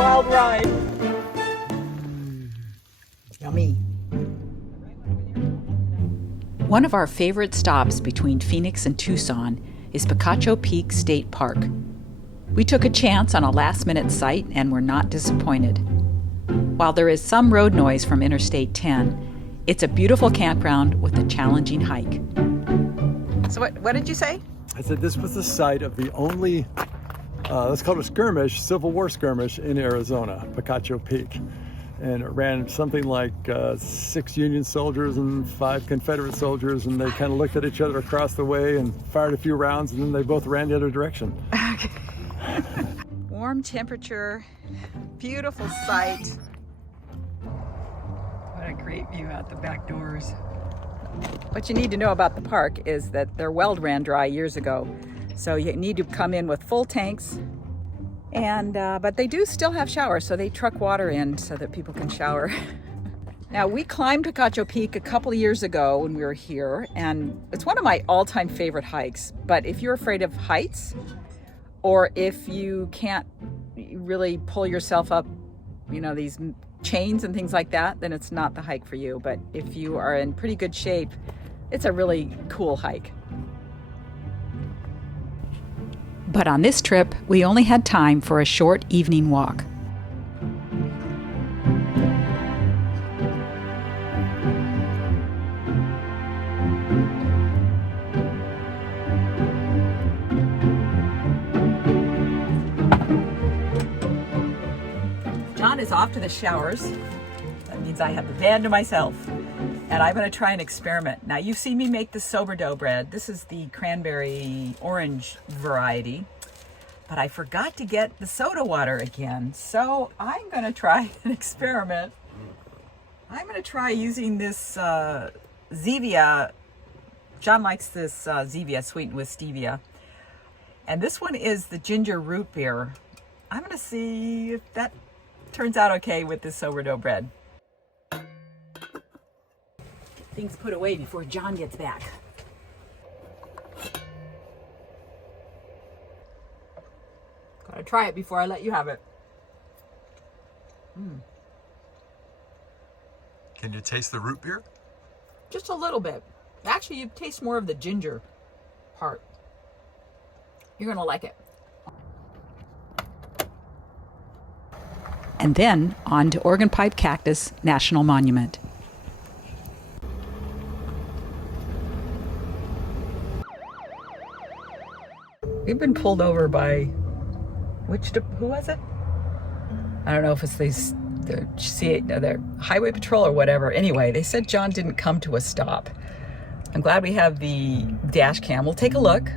wild ride. Yummy. One of our favorite stops between Phoenix and Tucson is Picacho Peak State Park. We took a chance on a last-minute site and were not disappointed. While there is some road noise from Interstate 10, it's a beautiful campground with a challenging hike. So what did you say? I said this was the site of the only, let's call it a skirmish, Civil War skirmish in Arizona, Picacho Peak. And it ran something like 6 Union soldiers and 5 Confederate soldiers, and they kind of looked at each other across the way and fired a few rounds, and then they both ran the other direction. Okay. Warm temperature, beautiful sight. What a great view out the back doors. What you need to know about the park is that their well ran dry years ago, so you need to come in with full tanks. And but they do still have showers, so they truck water in so that people can shower. Now, we climbed Picacho Peak a couple of years ago when we were here, and it's one of my all-time favorite hikes. But if you're afraid of heights, or if you can't really pull yourself up, you know, these chains and things like that, then it's not the hike for you. But if you are in pretty good shape, it's a really cool hike. But on this trip, we only had time for a short evening walk. John is off to the showers. That means I have the van to myself. And I'm going to try an experiment. Now, you've seen me make the sourdough bread. This is the cranberry orange variety. But I forgot to get the soda water again. So I'm going to try an experiment. I'm going to try using this Zevia. John likes this Zevia sweetened with stevia. And this one is the ginger root beer. I'm going to see if that turns out okay with this sourdough bread. Things put away before John gets back. Gotta try it before I let you have it. Can you taste the root beer? Just a little bit. Actually, you taste more of the ginger part. You're gonna like it. And then on to Organ Pipe Cactus National Monument. We've been pulled over by who was it? I don't know if it's the highway patrol or whatever. Anyway, they said John didn't come to a stop. I'm glad we have the dash cam. We'll take a look.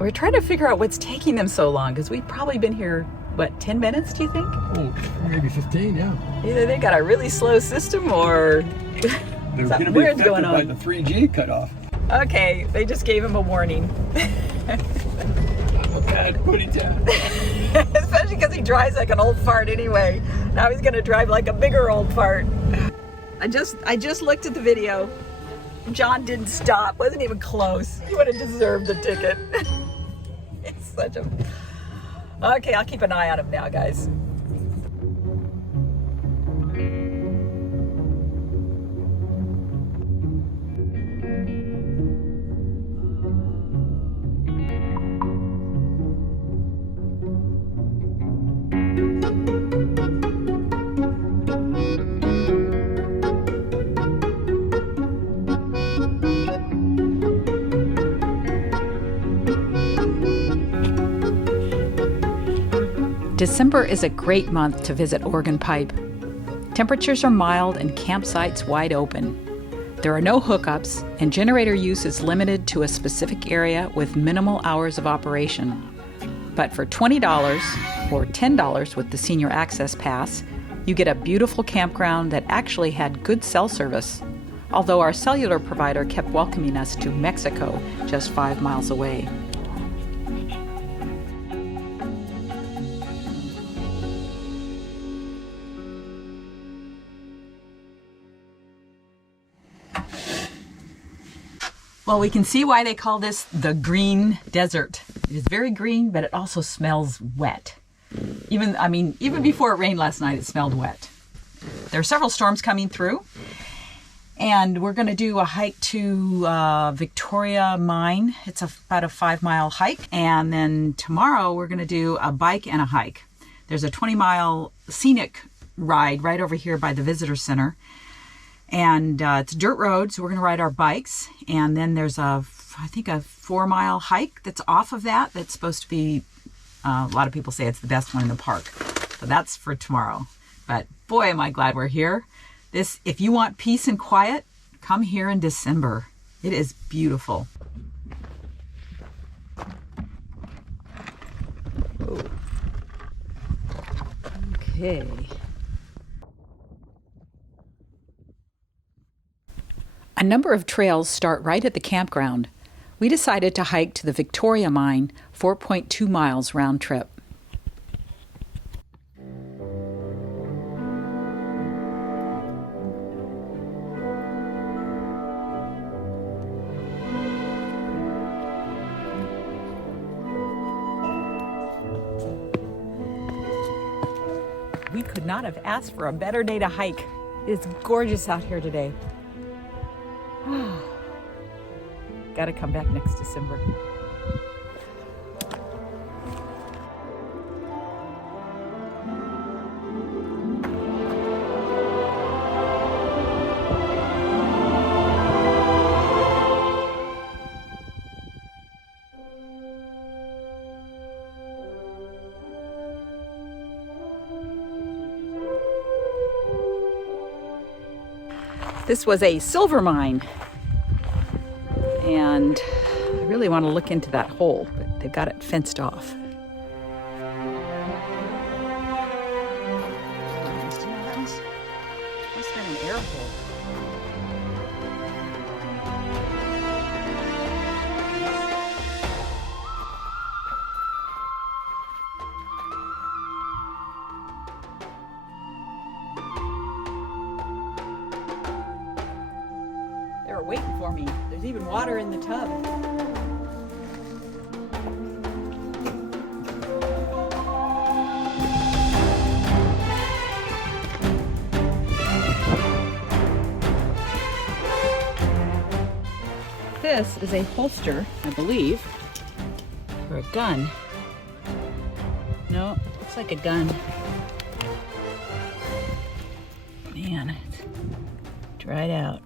We're trying to figure out what's taking them so long, because we've probably been here, what, 10 minutes, do you think? Oh, maybe 15, yeah. Either they got a really slow system or something weird's going on. By the 3G cutoff. Okay, they just gave him a warning. I'm a bad putty down. Especially because he drives like an old fart anyway. Now he's gonna drive like a bigger old fart. I just looked at the video. John didn't stop, wasn't even close. He would have deserved the ticket. It's such a... Okay, I'll keep an eye on him now, guys. December is a great month to visit Organ Pipe. Temperatures are mild and campsites wide open. There are no hookups, and generator use is limited to a specific area with minimal hours of operation. But for $20 or $10 with the Senior Access Pass, you get a beautiful campground that actually had good cell service, although our cellular provider kept welcoming us to Mexico, just 5 miles away. Well, we can see why they call this the green desert. It is very green, but it also smells wet. Even before it rained last night, it smelled wet. There are several storms coming through, and we're going to do a hike to Victoria Mine. It's about a 5-mile hike, and then tomorrow we're going to do a bike and a hike. There's a 20-mile scenic ride right over here by the visitor center, and it's dirt road, so we're going to ride our bikes, and then there's I think a 4-mile hike that's off of that. That's supposed to be, a lot of people say it's the best one in the park, so that's for tomorrow. But boy, am I glad we're here. If you want peace and quiet, come here in December. It is beautiful. Whoa. Okay. A number of trails start right at the campground. We decided to hike to the Victoria Mine, 4.2 miles round trip. We could not have asked for a better day to hike. It's gorgeous out here today. Gotta come back next December. This was a silver mine, and I really want to look into that hole, but they've got it fenced off. Must have been an air hole. They were waiting for me. There's even water in the tub. This is a holster, I believe, for a gun. No, looks like a gun. Man, it's dried out.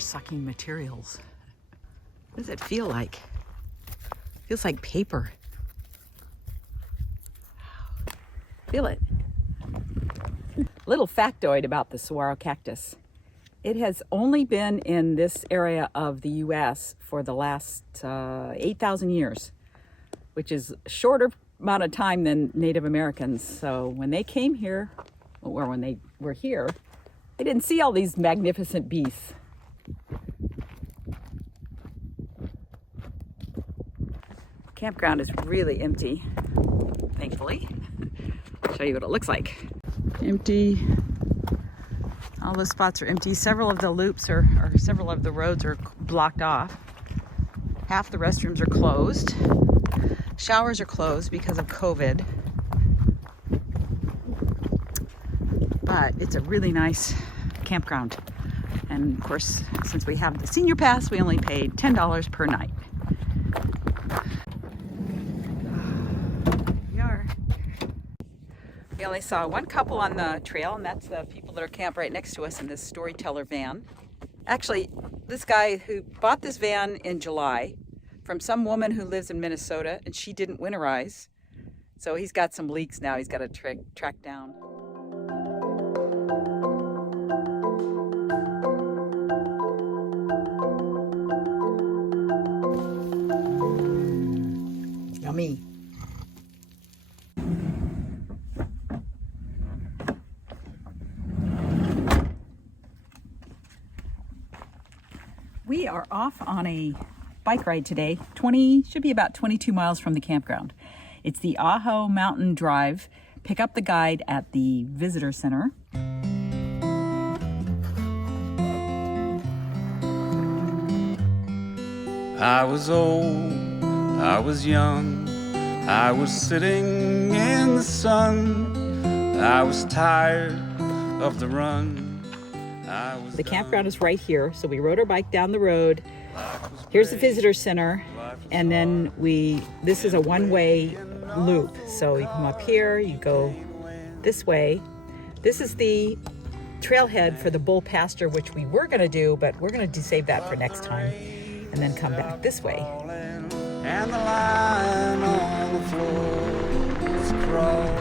Sucking materials. What does it feel like? Feels like paper. Feel it. Little factoid about the saguaro cactus. It has only been in this area of the U.S. for the last 8,000 years, which is a shorter amount of time than Native Americans. So when they came here, or when they were here, they didn't see all these magnificent beasts. Campground is really empty, thankfully. I'll show you what it looks like. Empty. All the spots are empty. Several of the loops or several of the roads are blocked off. Half the restrooms are closed. Showers are closed because of COVID. But it's a really nice campground. And of course, since we have the senior pass, we only paid $10 per night. We only saw one couple on the trail, and that's the people that are camped right next to us in this storyteller van. Actually, this guy who bought this van in July from some woman who lives in Minnesota, and she didn't winterize. So he's got some leaks now he's got to track down. Yummy. We are off on a bike ride today. Should be about 22 miles from the campground. It's the Ajo Mountain Drive. Pick up the guide at the visitor center. I was old, I was young, I was sitting in the sun, I was tired of the run. The campground is right here, so we rode our bike down the road. Here's the visitor center, and then this is a one-way loop. So you come up here, you go this way. This is the trailhead for the bull pasture, which we were going to do, but we're going to save that for next time, and then come back this way. And the line on the floor is crawling,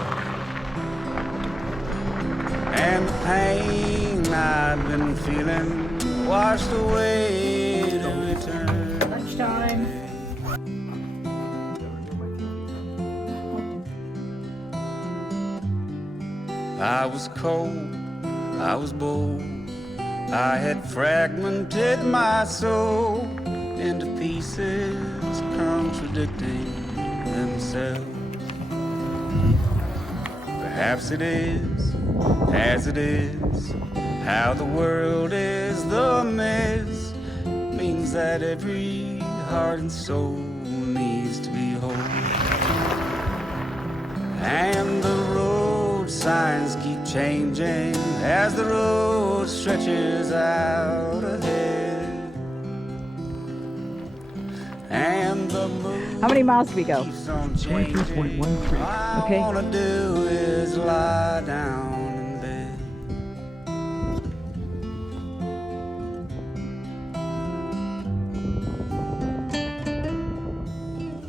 and the pain I've been feeling washed away to return. Lunchtime. I was cold, I was bold, I had fragmented my soul into pieces contradicting themselves. Perhaps it is, as it is, how the world is the mess, means that every heart and soul needs to be whole. And the road signs keep changing as the road stretches out ahead. And the moon How many miles do we go? keeps on changing. 22.13. All Okay. I wanna do is lie down in bed.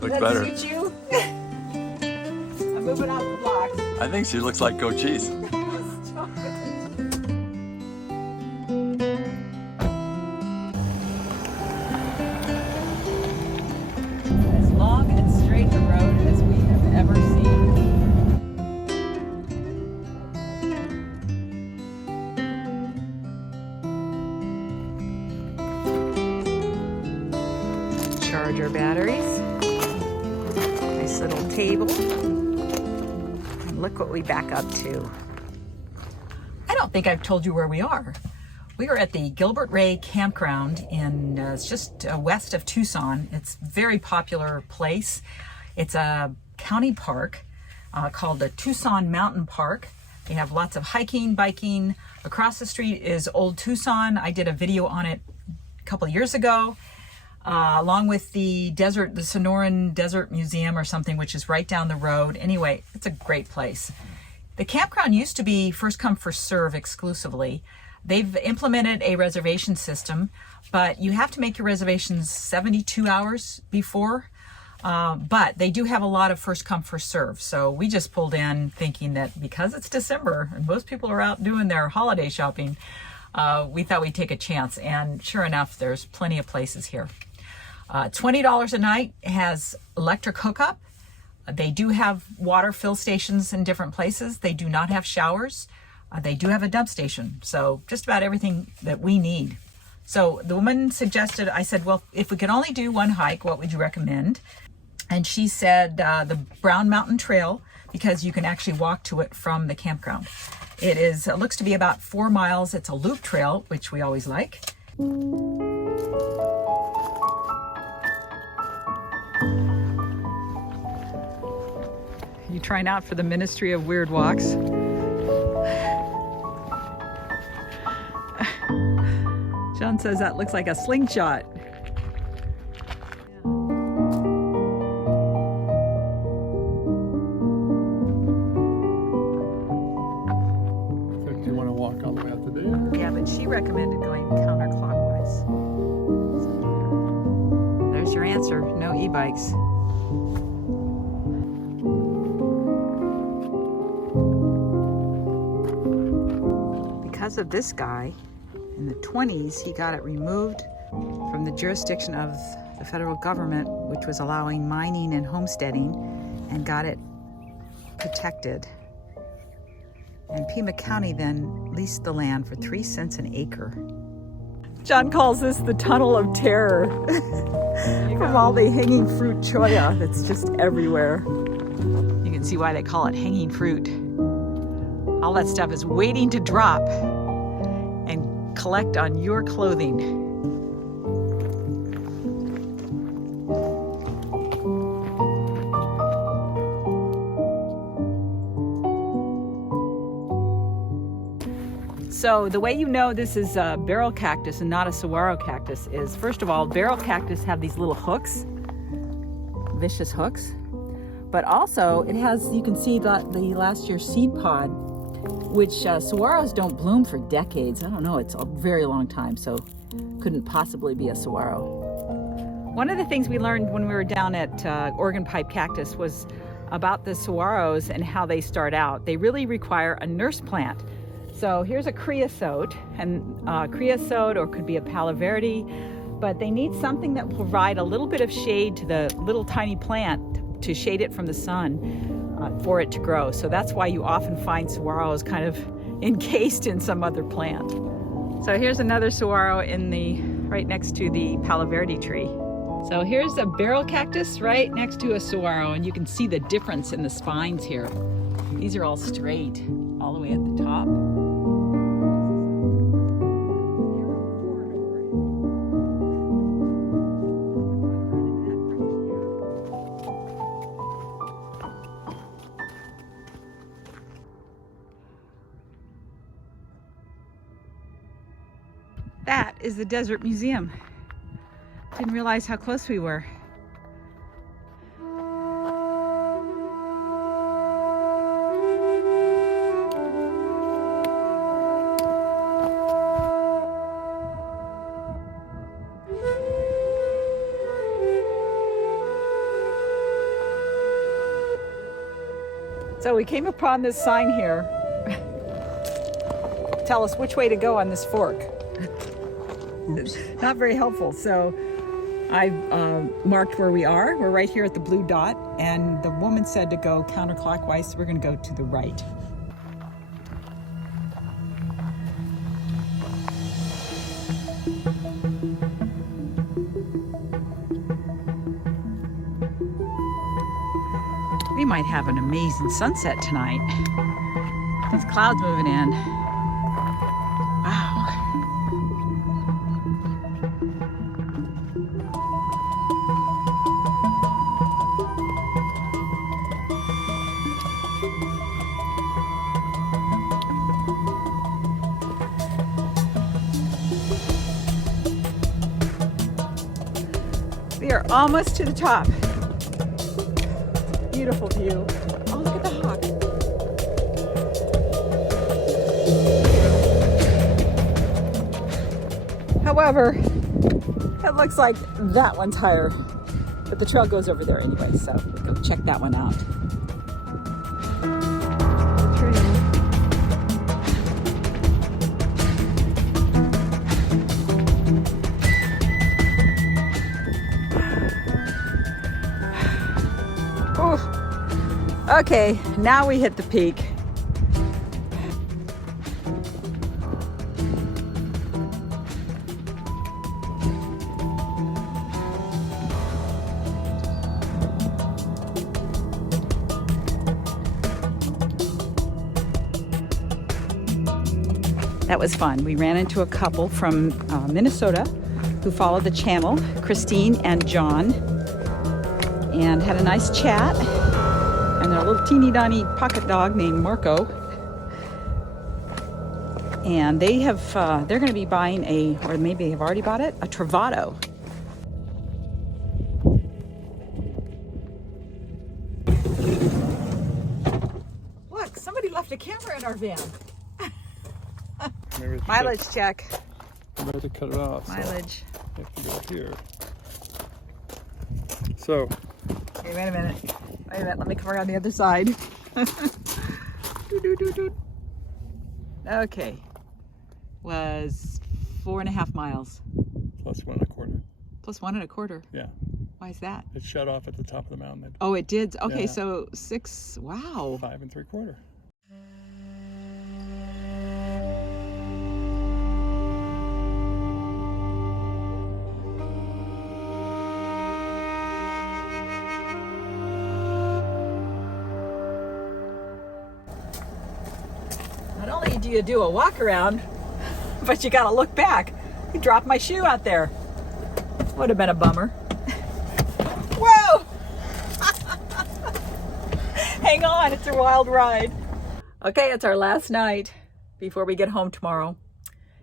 Looks better. Does that suit you? I'm moving off the blocks. I think she looks like Cochise. Stop it. As long and straight a road as we have ever seen. Charge our batteries. Nice little table. And look what we back up to. I don't think I've told you where we are. We are at the Gilbert Ray Campground it's just west of Tucson. It's a very popular place. It's a county park called the Tucson Mountain Park. They have lots of hiking, biking. Across the street is Old Tucson. I did a video on it a couple of years ago, along with the Sonoran Desert Museum or something, which is right down the road. Anyway, it's a great place. The campground used to be first come, first serve exclusively. They've implemented a reservation system, but you have to make your reservations 72 hours before. But they do have a lot of first come, first serve. So we just pulled in thinking that because it's December and most people are out doing their holiday shopping, we thought we'd take a chance. And sure enough, there's plenty of places here. $20 a night, has electric hookup. They do have water fill stations in different places. They do not have showers. They do have a dump station. So just about everything that we need. So the woman suggested, I said, well, if we could only do one hike, what would you recommend? And she said the Brown Mountain Trail, because you can actually walk to it from the campground. It looks to be about 4 miles. It's a loop trail, which we always like. You trying out for the Ministry of Weird Walks? John says that looks like a slingshot. So do you want to walk all the way out to there? Yeah, but she recommended going counterclockwise. So there's your answer. No e-bikes. because of this guy, in the 20s, he got it removed from the jurisdiction of the federal government, which was allowing mining and homesteading, and got it protected. And Pima County then leased the land for 3 cents an acre. John calls this the Tunnel of Terror from all the hanging fruit cholla that's just everywhere. You can see why they call it hanging fruit. All that stuff is waiting to drop and collect on your clothing. So the way you know this is a barrel cactus and not a saguaro cactus is, first of all, barrel cactus have these little hooks, vicious hooks, but also it has, you can see the last year's seed pod, which saguaros don't bloom for decades. I don't know, it's a very long time, so couldn't possibly be a saguaro. One of the things we learned when we were down at Oregon Pipe Cactus was about the saguaros and how they start out. They really require a nurse plant. So here's a creosote, and creosote, or could be a palo verde, but they need something that will provide a little bit of shade to the little tiny plant to shade it from the sun for it to grow. So that's why you often find saguaros kind of encased in some other plant. So here's another saguaro right next to the palo verde tree. So here's a barrel cactus right next to a saguaro, and you can see the difference in the spines here. These are all straight, all the way at the top. That is the Desert Museum. Didn't realize how close we were. So we came upon this sign here. Tell us which way to go on this fork. Not very helpful. So I marked where we are. We're right here at the blue dot, and the woman said to go counterclockwise, so we're going to go to the right. We might have an amazing sunset tonight. These clouds moving in. Wow. We are almost to the top. Beautiful view. Oh, look at the hawk. However, it looks like that one's higher, but the trail goes over there anyway, so we'll go check that one out. Okay, now we hit the peak. That was fun. We ran into a couple from Minnesota who followed the channel, Christine and John, and had a nice chat. And their little teeny tiny pocket dog named Marco. And they have, they're going to be buying or maybe have already bought it, a Travato. Look, somebody left a camera in our van. Mileage check. I'm about to cut it off. Mileage. So I have to go here. So. Okay, wait a minute. Let me come around the other side. Okay. was 4.5 miles. Plus 1.25. Plus 1.25. Yeah. Why is that? It shut off at the top of the mountain. Oh, it did? Okay, Yeah. so 6, wow. 5.75. Not only do you do a walk around, but you gotta look back. You dropped my shoe out there. Would have been a bummer. Whoa! Hang on, it's a wild ride. Okay, it's our last night before we get home tomorrow.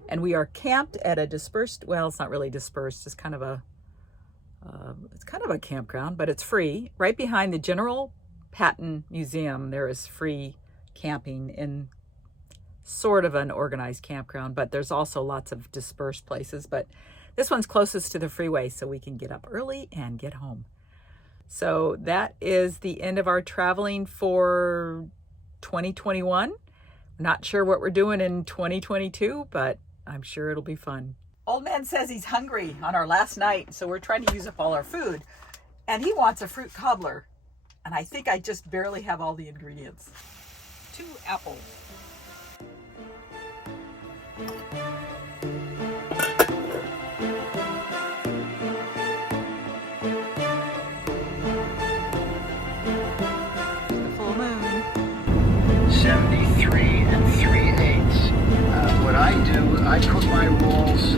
And we are camped at a dispersed, well, it's not really dispersed, it's kind of a campground, but it's free. Right behind the General Patton Museum, there is free camping in sort of an organized campground, but there's also lots of dispersed places. But this one's closest to the freeway, so we can get up early and get home. So that is the end of our traveling for 2021. Not sure what we're doing in 2022, but I'm sure it'll be fun. Old man says he's hungry on our last night, so we're trying to use up all our food. And he wants a fruit cobbler. And I think I just barely have all the ingredients. 2 apples. The full moon. 73 3/8. What I do, I put my walls